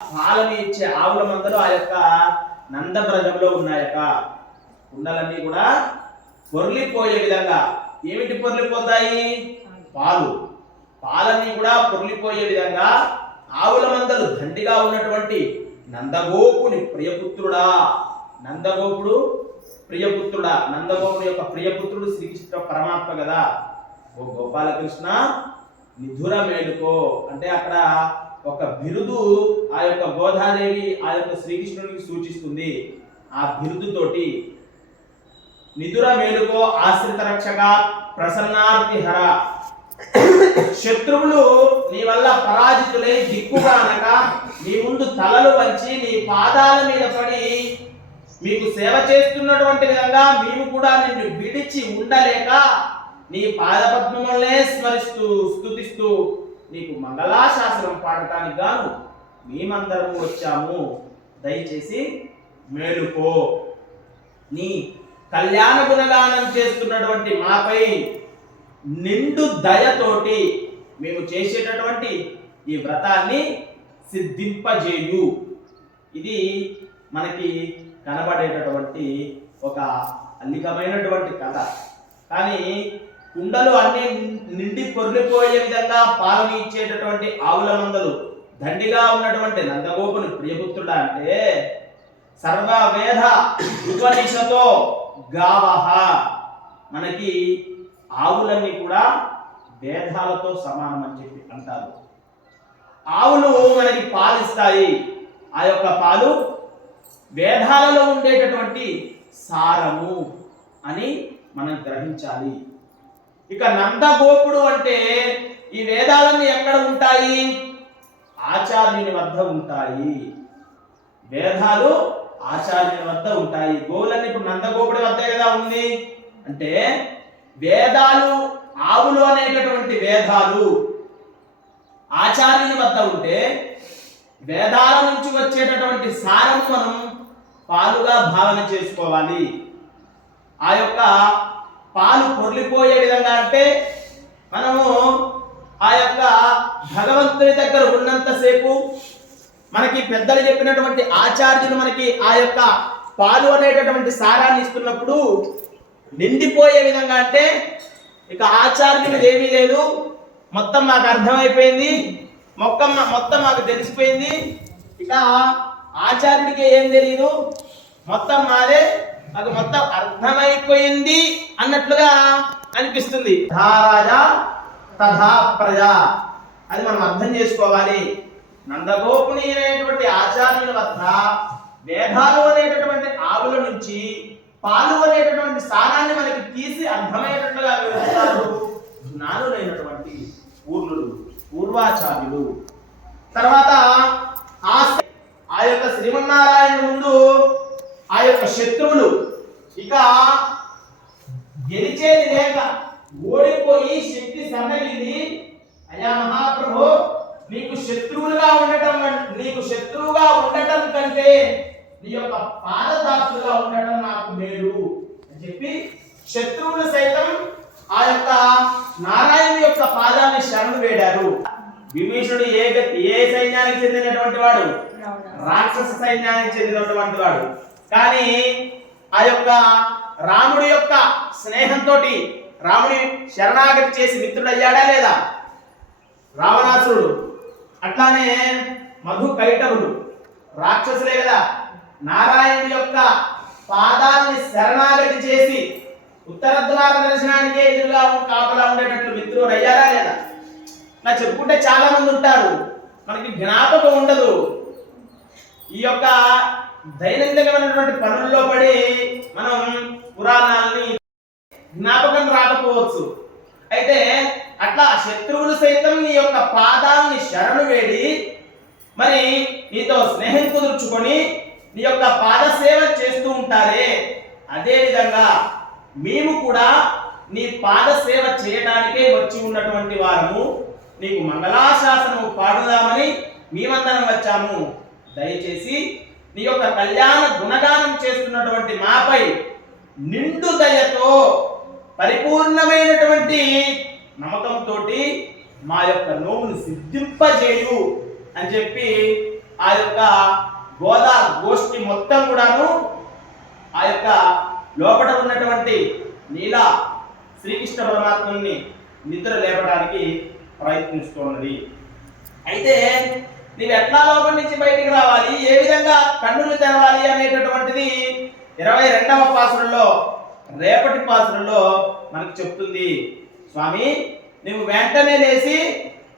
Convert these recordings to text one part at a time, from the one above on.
పాలని ఇచ్చే ఆవుల మందలు ఆ యొక్క నందబ్రజంలో ఉన్నాయక కుండలన్నీ కూడా పొర్లిపోయే విధంగా ఏమిటి పొర్లిపోతాయి? పాలు. పాలన్నీ కూడా పొర్లిపోయే విధంగా ఆవుల మందలు దండిగా ఉన్నటువంటి నందగోపుని ప్రియపుత్రుడా. నందగోపుడు ప్రియపుత్రుడా. నందగోపుడు యొక్క ప్రియపుత్రుడు శ్రీకృష్ణ పరమాత్మ కదా. ఓ గోపాలకృష్ణ నిధుర మేలుకో అంటే అక్కడ ఒక బిరుదు ఆ యొక్క గోదాదేవి ఆ యొక్క శ్రీకృష్ణునికి సూచిస్తుంది. ఆ బిరుదుతోటి నిధుర మేలుకో ఆశ్రిత రక్షక ప్రసన్నార్తి హర. శత్రువులు నీ వల్ల పరాజితులై దిక్కుగా అనక నీ ముందు తలలు వంచి నీ పాదాల మీద పడి మీకు సేవ చేస్తున్నటువంటి విధంగా మేము కూడా నిన్ను విడిచి ఉండలేక నీ పాదపద్మములనే స్మరిస్తూ స్తుతిస్తూ నీకు మంగళాశాసనం పాడటానికి గాను మేమందరము వచ్చాము. దయచేసి మేలుకో. నీ కళ్యాణ గుణగానం చేస్తున్నటువంటి మాపై నిండు దయతోటి మేము చేసేటటువంటి ఈ వ్రతాన్ని సిద్ధింపజేయు. ఇది మనకి కనబడేటటువంటి ఒక అల్లికమైనటువంటి కథ. కానీ కుండలు అన్ని నిండి పొర్లిపోయే విధంగా పాలను ఇచ్చేటటువంటి ఆవుల మందలు దండిగా ఉన్నటువంటి నందగోపుని ప్రియపుత్రుడా అంటే సర్వవేద ఉపనిషతో గావహ. మనకి ఆవులన్నీ కూడా వేదాలతో సమానం అని చెప్పి అంటారు. ఆవులు మనకి పాలిస్తాయి. ఆ యొక్క పాలు వేదాలలో ఉండేటటువంటి సారము అని మనం గ్రహించాలి. ఇక నందగోపుడు అంటే ఈ వేదాలన్నీ ఎక్కడ ఉంటాయి? ఆచార్యుని వద్ద ఉంటాయి. వేదాలు ఆచార్యుని వద్ద ఉంటాయి. గోవులన్నీ ఇప్పుడు నందగోపుడి వద్ద కదా ఉంది. అంటే వేదాలు ఆవులు అనేటటువంటి వేదాలు ఆచార్యుని వద్ద ఉంటే వేదాల నుంచి వచ్చేటటువంటి సారం మనం పాలుగా భావన చేసుకోవాలి. ఆ యొక్క పాలు పొర్లిపోయే విధంగా అంటే మనము ఆ యొక్క భగవంతుని దగ్గర ఉన్నంతసేపు మనకి పెద్దలు చెప్పినటువంటి ఆచార్యులు మనకి ఆ యొక్క పాలు అనేటటువంటి సారాన్ని ఇస్తున్నప్పుడు నిండిపోయే విధంగా అంటే ఇక ఆచార్యులు ఏమీ లేదు. మొత్తం మాకు అర్థమైపోయింది. మొత్తం మొత్తం మాకు తెలిసిపోయింది. ఇక ఆచార్యుడికి ఏం తెలియదు మొత్తం మాదే నాకు మొత్తం అర్థమైపోయింది అన్నట్లుగా అనిపిస్తుంది. రాజా తథా ప్రజ. అది మనం అర్థం చేసుకోవాలి. నందగోపుని అనేటువంటి ఆచార్యుల వద్ద వేదాలు అనేటటువంటి ఆవుల నుంచి పాలు అనేటటువంటి స్థానాన్ని మనకి తీసి అర్థమయ్యేటట్లుగా వివరిస్తారు. జ్ఞానులైనటువంటి పూర్ణులు పూర్వాచార్యులు. తర్వాత ఆ ఆ యొక్క శ్రీమన్నారాయణ ముందు ఆ యొక్క శత్రువులు ఇక గెలిచేది లేక ఓడిపోయి శక్తి సన్నగిల్లి అయ్యా మహాప్రభు నీకు శత్రువులుగా ఉండటం నీకు శత్రువుగా ఉండటం కంటే నీ యొక్క పాదదాసులుగా ఉండటం నాకు మేలు అని చెప్పి శత్రువులు సైతం ఆ యొక్క నారాయణ యొక్క పాదాన్ని శరణు వేడారు. విభీషణుడు ఏ ఏ సైన్యానికి చెందినటువంటి వాడు? రాక్షస సైన్యానికి చెందినటువంటి వాడు. కానీ ఆ యొక్క రాముడి యొక్క స్నేహంతో రాముడి శరణాగతి చేసి మిత్రుడు అయ్యాడా లేదా? రావణాసురుడు. అట్లానే మధు కైటవుడు రాక్షసులే కదా. నారాయణుడి యొక్క పాదాలని శరణాగతి చేసి ఉత్తర ద్వార దర్శనానికి ఎదురుగా కాపలా ఉండేటట్లు మిత్రుడు అయ్యారా లేదా? నా చెప్పుకుంటే చాలా మంది ఉంటారు. మనకి జ్ఞాపకం ఉండదు. ఈ యొక్క దైనందినమైనటువంటి పనుల్లో పడి మనం పురాణాలని జ్ఞాపకం రాకపోవచ్చు. అయితే అట్లా శత్రువులు సైతం నీ యొక్క పాదాలని శరణు వేడి మరి నీతో స్నేహం కుదుర్చుకొని నీ యొక్క పాద సేవ చేస్తూ ఉంటారే. అదేవిధంగా మేము కూడా నీ పాద సేవ చేయడానికే వచ్చి ఉన్నటువంటి వారము. నీకు మంగళాశాసనము పాడుదామని మేమందరం వచ్చాము. దయచేసి నీ యొక్క కళ్యాణ గుణగానం చేస్తున్నటువంటి మాపై నిండు దయతో పరిపూర్ణమైనటువంటి నమ్మకంతో మా యొక్క నోమును సిద్ధింపజేయు అని చెప్పి ఆ యొక్క గోదా గోష్ఠి మొత్తం కూడాను ఆ యొక్క లోపల ఉన్నటువంటి నీల శ్రీకృష్ణ పరమాత్మని నిద్ర లేపడానికి ప్రయత్నిస్తున్నది అయితే నీవు ఎట్లా లోపం నుంచి బయటికి రావాలి? ఏ విధంగా కన్నులు తెరవాలి అనేటటువంటిది ఇరవై రెండవ పాసురంలో రేపటి పాసురంలో మనకు చెప్తుంది. స్వామి నువ్వు వెంటనే లేచి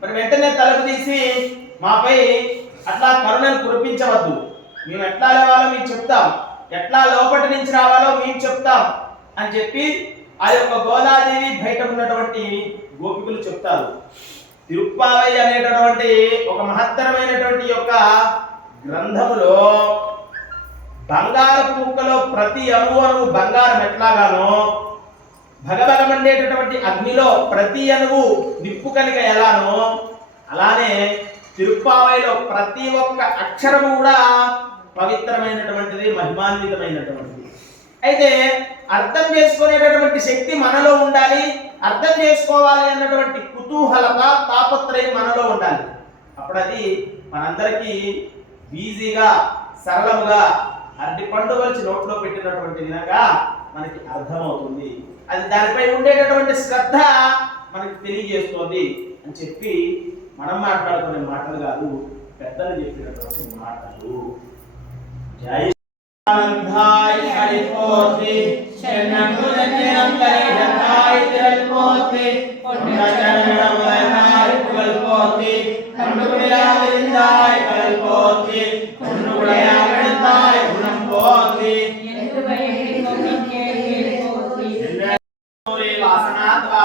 మరి వెంటనే తలుపు తీసి మాపై అట్లా కరుణను కురిపించవద్దు. మేము ఎట్లా లేవాలో మీకు చెప్తాం. ఎట్లా లోపటి నుంచి రావాలో మేము చెప్తాం అని చెప్పి ఆ యొక్క గోదాదేవి బయట ఉన్నటువంటి గోపికులు చెప్తారు. తిరుప్పావై అనేటటువంటి ఒక మహత్తరమైనటువంటి యొక్క గ్రంథములో బంగారు కుక్కలో ప్రతి అణువు అణువు బంగారం ఎట్లాగానో భగభగమండేటటువంటి అగ్నిలో ప్రతి అణువు నిప్పు కనుక ఎలానో అలానే తిరుప్పావైలో ప్రతి ఒక్క అక్షరము కూడా పవిత్రమైనటువంటిది మహిమాన్వితమైనటువంటిది. అయితే అర్థం చేసుకునేటటువంటి శక్తి మనలో ఉండాలి అర్థం చేసుకోవాలి అన్నటువంటి కుతూహలత తాపత్రయం మనలో ఉండాలి. అప్పుడు అది మనందరికీ ఈజీగా సరళముగా అరటి పండు వచ్చి నోట్లో పెట్టినటువంటి విధంగా మనకి అర్థమవుతుంది. అది దానిపై ఉండేటటువంటి శ్రద్ధ మనకి తెలియజేస్తుంది అని చెప్పి మనం మాట్లాడుకునే మాటలు కాదు పెద్దలు చెప్పినటువంటి మాటలు. జై போற்றி. சென்னமுதன் அம்பை தாய் திரள் போற்றி. பொன்னகர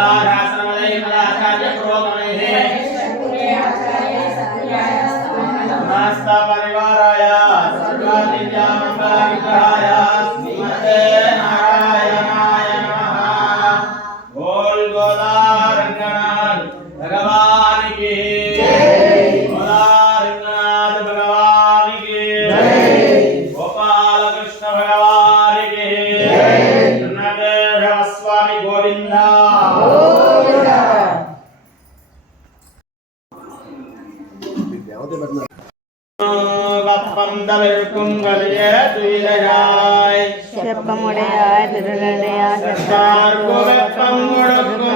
కళాశాసనమదై కళాచార్య పురోగమైః വപ്പം തവർക്കും വലിയ തുയിലയായി ചെപ്പമുടയായ തിരുളടയായ സർക്കാർക്കു വെപ്പം കൊടുക്കും